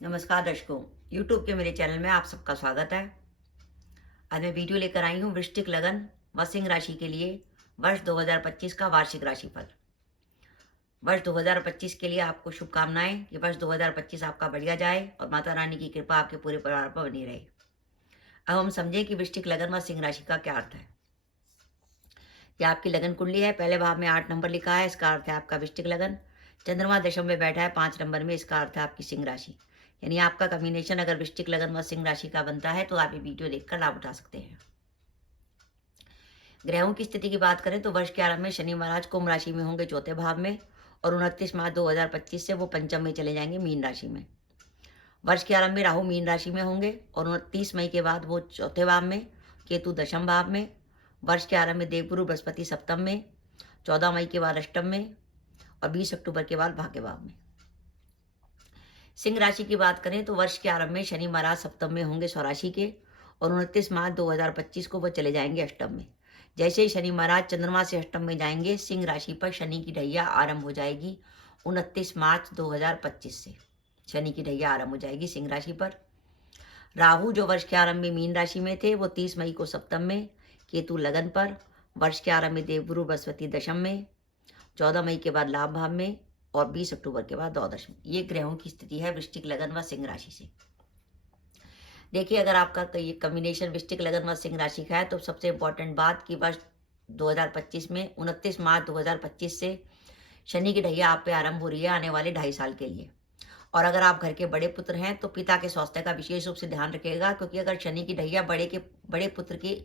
नमस्कार दर्शकों, YouTube के मेरे चैनल में आप सबका स्वागत है। आज मैं वीडियो लेकर आई हूँ वृश्चिक लगन व सिंह राशि के लिए वर्ष 2025 का वार्षिक राशिफल। वर्ष 2025 के लिए आपको शुभकामनाएं कि वर्ष 2025 आपका बढ़िया जाए और माता रानी की कृपा आपके पूरे परिवार पर बनी रहे। अब हम समझें कि वृश्चिक लगन व सिंह राशि का क्या अर्थ है। यह आपकी लगन कुंडली है। पहले भाव में 8 नंबर लिखा है, इसका अर्थ है आपका वृश्चिक लगन। चंद्रमा दशम में बैठा है 5 नंबर में, इसका अर्थ है आपकी सिंह राशि। यानी आपका कॉम्बिनेशन अगर वृश्चिक लगन व सिंह राशि का बनता है तो आप ये वीडियो देखकर लाभ उठा सकते हैं। ग्रहों की स्थिति की बात करें तो वर्ष के आरंभ में शनि महाराज कुंभ राशि में होंगे चौथे भाव में, और 29 मार्च 2025 से वो पंचम में चले जाएंगे मीन राशि में। वर्ष के आरंभ में राहु मीन राशि में होंगे और 29 मई के बाद वो चौथे भाव में, केतु दशम भाव में। वर्ष के आरंभ में देवगुरु बृहस्पति सप्तम में, 14 मई के बाद अष्टम में और 20 अक्टूबर के बाद भाग्य भाव में। सिंह राशि की बात करें तो वर्ष के आरंभ में शनि महाराज सप्तम में होंगे स्वराशि के, और 29 मार्च 2025 को वो चले जाएंगे अष्टम में। जैसे ही शनि महाराज चंद्रमा से अष्टम में जाएंगे, सिंह राशि पर शनि की ढैया आरंभ हो जाएगी 29 मार्च 2025 से। शनि की ढैया आरंभ हो जाएगी सिंह राशि पर। राहु जो वर्ष के आरंभ में मीन राशि में थे वो 30 मई को सप्तम में, केतु लगन पर। वर्ष के आरंभ में देवगुरु बृहस्पति दशम में, 14 मई के बाद लाभ भाव में और 20 अक्टूबर के बाद द्वादश में। ये ग्रहों की स्थिति है वृश्चिक लगन व सिंह राशि से। देखिए, अगर आपका ये कॉम्बिनेशन वृश्चिक लगन व सिंह राशि का है तो सबसे इंपॉर्टेंट बात कि वर्ष 2025 में 29 मार्च 2025 से शनि की ढैया आप पे आरंभ हो रही है आने वाले 2.5 साल के लिए। और अगर आप घर के बड़े पुत्र हैं तो पिता के स्वास्थ्य का विशेष रूप से ध्यान रखिएगा, क्योंकि अगर शनि की ढैया बड़े पुत्र के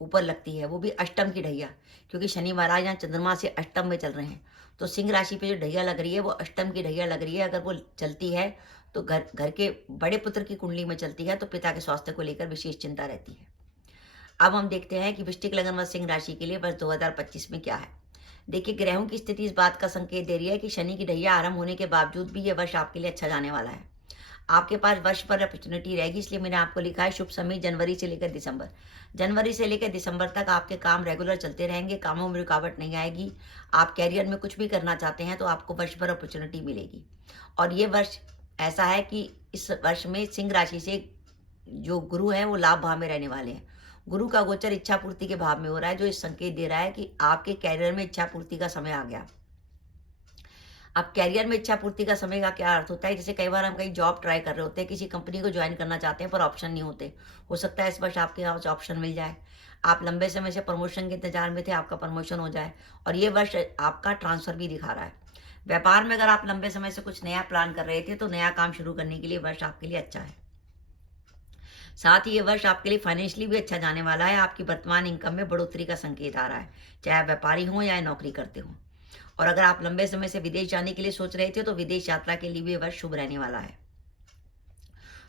ऊपर लगती है, वो भी अष्टम की ढैया, क्योंकि शनि महाराज यहाँ चंद्रमा से अष्टम में चल रहे हैं, तो सिंह राशि पे जो ढैया लग रही है वो अष्टम की ढैया लग रही है। अगर वो चलती है तो घर के बड़े पुत्र की कुंडली में चलती है तो पिता के स्वास्थ्य को लेकर विशेष चिंता रहती है। अब हम देखते हैं कि वृश्चिक लगन व सिंह राशि के लिए वर्ष 2025 में क्या है। देखिए, ग्रहों की स्थिति इस बात का संकेत दे रही है कि शनि की ढैया आरंभ होने के बावजूद भी यह वर्ष आपके लिए अच्छा जाने वाला है। आपके पास वर्ष पर अपॉर्चुनिटी रहेगी, इसलिए मैंने आपको लिखा है शुभ समय जनवरी से लेकर दिसंबर। जनवरी से लेकर दिसंबर तक आपके काम रेगुलर चलते रहेंगे, कामों में रुकावट नहीं आएगी। आप कैरियर में कुछ भी करना चाहते हैं तो आपको वर्ष भर अपॉर्चुनिटी मिलेगी। और ये वर्ष ऐसा है कि इस वर्ष में सिंह राशि से जो गुरु हैं वो लाभ भाव में रहने वाले हैं। गुरु का गोचर इच्छा पूर्ति के भाव में हो रहा है, जो इस संकेत दे रहा है कि आपके कैरियर में इच्छा पूर्ति का समय आ गया। अब कैरियर में इच्छा पूर्ति का समय का क्या अर्थ होता है, जैसे कई बार हम कहीं जॉब ट्राई कर रहे होते हैं, किसी कंपनी को ज्वाइन करना चाहते हैं पर ऑप्शन नहीं होते। हो सकता है इस वर्ष आपके यहाँ ऑप्शन मिल जाए। आप लंबे समय से प्रमोशन के इंतजार में थे, आपका प्रमोशन हो जाए। और ये वर्ष आपका ट्रांसफर भी दिखा रहा है। व्यापार में अगर आप लंबे समय से कुछ नया प्लान कर रहे थे तो नया काम शुरू करने के लिए वर्ष आपके लिए अच्छा है। साथ ही ये वर्ष आपके लिए फाइनेंशियली भी अच्छा जाने वाला है। आपकी वर्तमान इनकम में बढ़ोतरी का संकेत आ रहा है, चाहे आप व्यापारी हों या नौकरी करते हों। और अगर आप लंबे समय से विदेश जाने के लिए सोच रहे थे तो विदेश यात्रा के लिए भी ये वर्ष शुभ रहने वाला है।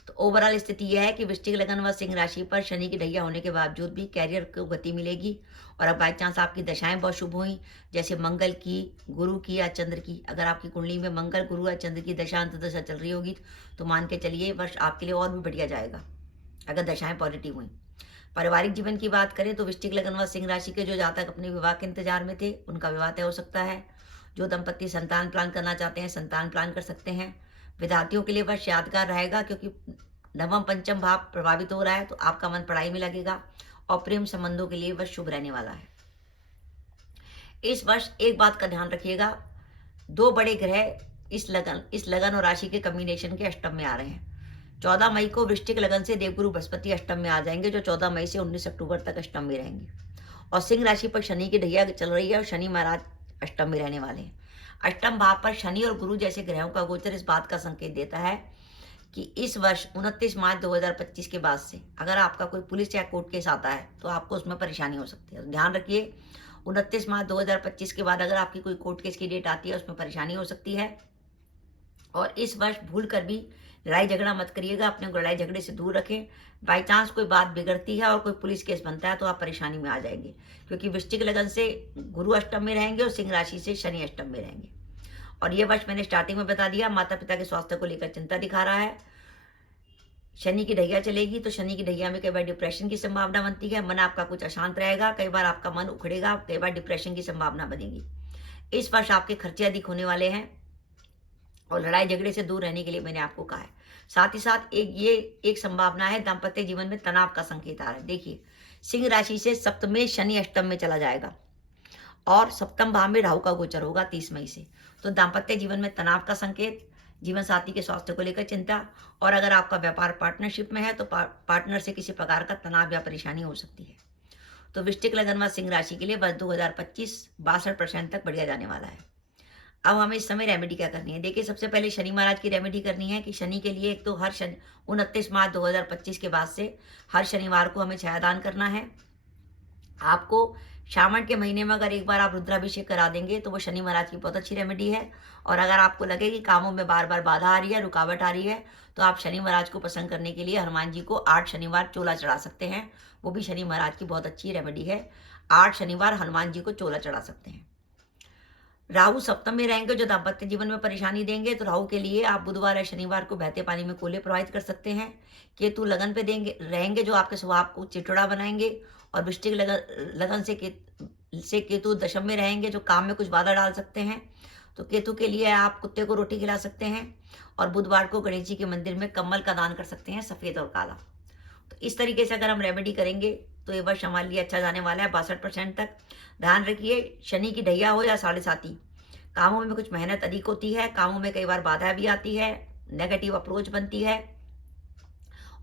तो ओवरऑल स्थिति यह है कि वृश्चिक लगन व सिंह राशि पर शनि की ढैया होने के बावजूद भी कैरियर को गति मिलेगी। और अब बाई चांस आपकी दशाएं बहुत शुभ हुई, जैसे मंगल की, गुरु की या चंद्र की, अगर आपकी कुंडली में मंगल, गुरु या चंद्र की दशा अंतर्दशा चल रही होगी तो मान के चलिए वर्ष आपके लिए और भी बढ़िया जाएगा, अगर दशाएं पॉजिटिव हुई। पारिवारिक जीवन की बात करें तो वृश्चिक लगन व सिंह राशि के जो जातक अपने विवाह के इंतजार में थे उनका विवाह तय हो सकता है। जो दंपति संतान प्लान करना चाहते हैं संतान प्लान कर सकते हैं। विद्यार्थियों के लिए वर्ष यादगार रहेगा, क्योंकि नवम पंचम भाव प्रभावित हो रहा है तो आपका मन पढ़ाई में लगेगा। और प्रेम संबंधों के लिए वर्ष शुभ रहने वाला है। इस वर्ष एक बात का ध्यान रखिएगा, 2 बड़े ग्रह इस लगन और राशि के कॉम्बिनेशन के अष्टम में आ रहे हैं। 14 मई को वृश्चिक लगन से देवगुरु बृहस्पति अष्टम में आ जाएंगे, जो 14 मई से 19 अक्टूबर तक अष्टम में रहेंगे। और सिंह राशि पर शनि की ढैया चल रही है और शनि महाराज अष्टम में रहने वाले हैं। अष्टम भाव पर शनि और गुरु जैसे ग्रहों का गोचर इस बात का संकेत देता है कि इस वर्ष 29 मार्च 2025 के बाद से अगर आपका कोई पुलिस या कोर्ट केस आता है तो आपको उसमें परेशानी हो सकती है। तो ध्यान रखिए, 29 मार्च 2025 के बाद अगर आपकी कोई कोर्ट केस की डेट आती है उसमें परेशानी हो सकती है। और इस वर्ष भूल कर भी लड़ाई झगड़ा मत करिएगा, अपने को लड़ाई झगड़े से दूर रखें। बाई चांस कोई बात बिगड़ती है और कोई पुलिस केस बनता है तो आप परेशानी में आ जाएंगे, क्योंकि वृश्चिक लगन से गुरु अष्टम में रहेंगे और सिंह राशि से शनि अष्टम में रहेंगे। और ये वर्ष मैंने स्टार्टिंग में बता दिया, माता पिता के स्वास्थ्य को लेकर चिंता दिखा रहा है। शनि की ढैया चलेगी तो शनि की ढैया में कई बार डिप्रेशन की संभावना बनती है। मन आपका कुछ अशांत रहेगा, कई बार आपका मन उखड़ेगा, कई बार डिप्रेशन की संभावना बनेगी। इस वर्ष आपके खर्चे अधिक होने वाले हैं और लड़ाई झगड़े से दूर रहने के लिए मैंने आपको कहा है। साथ ही साथ एक संभावना है, दाम्पत्य जीवन में तनाव का संकेत आ रहा है। देखिए, सिंह राशि से सप्तम में शनि अष्टम में चला जाएगा और सप्तम भाव में राहु का गोचर होगा 30 मई से। तो दाम्पत्य जीवन में तनाव का संकेत, जीवन साथी के स्वास्थ्य को लेकर चिंता, और अगर आपका व्यापार पार्टनरशिप में है तो पार्टनर से किसी प्रकार का तनाव या परेशानी हो सकती है। तो वृश्चिक लगन व सिंह राशि के लिए वर्ष 2025 62% तक बढ़िया जाने वाला है। अब हमें इस समय रेमेडी क्या करनी है? देखिए, सबसे पहले शनि महाराज की रेमेडी करनी है कि शनि के लिए एक तो हर 29 मार्च 2025 के बाद से हर शनिवार को हमें छायादान करना है। आपको श्रावण के महीने में अगर एक बार आप रुद्राभिषेक करा देंगे तो वो शनि महाराज की बहुत अच्छी रेमेडी है। और अगर आपको लगे कि कामों में बार बार बाधा आ रही है, रुकावट आ रही है, तो आप शनि महाराज को प्रसन्न करने के लिए हनुमान जी को 8 शनिवार चोला चढ़ा सकते हैं। वो भी शनि महाराज की बहुत अच्छी रेमेडी है। 8 शनिवार हनुमान जी को चोला चढ़ा सकते हैं। राहु सप्तम में रहेंगे जो दाम्पत्य जीवन में परेशानी देंगे, तो राहु के लिए आप बुधवार या शनिवार को बहते पानी में कोले प्रवाहित कर सकते हैं। केतु लगन पे रहेंगे जो आपके स्वभाव को चिड़चिड़ा बनाएंगे। और वृश्चिक लगन से केतु दशम में रहेंगे जो काम में कुछ बाधा डाल सकते हैं। तो केतु के लिए आप कुत्ते को रोटी खिला सकते हैं और बुधवार को गणेश जी के मंदिर में कम्बल का दान कर सकते हैं, सफेद और काला। तो इस तरीके से अगर हम रेमेडी करेंगे तो ये वर्ष हमारे लिए अच्छा जाने वाला है 62% तक। ध्यान रखिए, शनि की ढैया हो या साढ़े साती, कामों में कुछ मेहनत अधिक होती है, कामों में कई बार बाधा भी आती है, नेगेटिव अप्रोच बनती है,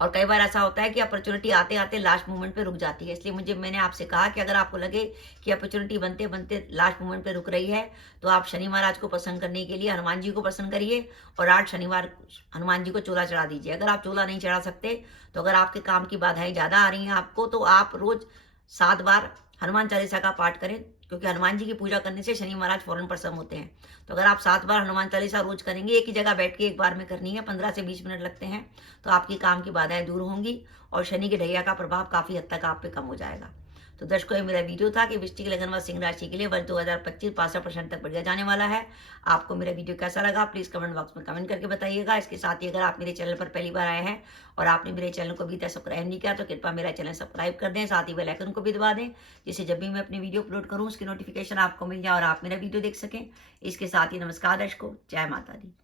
और कई बार ऐसा होता है कि अपॉर्चुनिटी आते आते लास्ट मोमेंट पे रुक जाती है। इसलिए मैंने आपसे कहा कि अगर आपको लगे कि अपॉर्चुनिटी बनते बनते लास्ट मोमेंट पे रुक रही है, तो आप शनि महाराज को प्रसन्न करने के लिए हनुमान जी को प्रसन्न करिए और 8 शनिवार हनुमान जी को चोला चढ़ा दीजिए। अगर आप चोला नहीं चढ़ा सकते, तो अगर आपके काम की बाधाएं ज़्यादा आ रही हैं आपको, तो आप रोज 7 बार हनुमान चालीसा का पाठ करें, क्योंकि हनुमान जी की पूजा करने से शनि महाराज फौरन प्रसन्न होते हैं। तो अगर आप 7 बार हनुमान चालीसा रोज करेंगे, एक ही जगह बैठ के एक बार में करनी है, 15 से 20 मिनट लगते हैं, तो आपकी काम की बाधाएं दूर होंगी और शनि की ढैया का प्रभाव काफी हद तक आप पे कम हो जाएगा। तो दर्शकों, ये मेरा वीडियो था कि वृश्चिक लगन व सिंह राशि के लिए वर्ष 2025 62% तक बढ़िया जाने वाला है। आपको मेरा वीडियो कैसा लगा प्लीज कमेंट बॉक्स में कमेंट करके बताइएगा। इसके साथ ही अगर आप मेरे चैनल पर पहली बार आए हैं और आपने मेरे चैनल को अभी तक सब्सक्राइब नहीं किया, तो कृपया मेरा चैनल सब्सक्राइब कर दें, साथ ही बेल आइकन को भी दबा दें, जिससे जब भी मैं अपनी वीडियो अपलोड करूँ उसकी नोटिफिकेशन आपको मिल जाए और आप मेरा वीडियो देख सकें। इसके साथ ही नमस्कार दर्शकों, जय माता दी।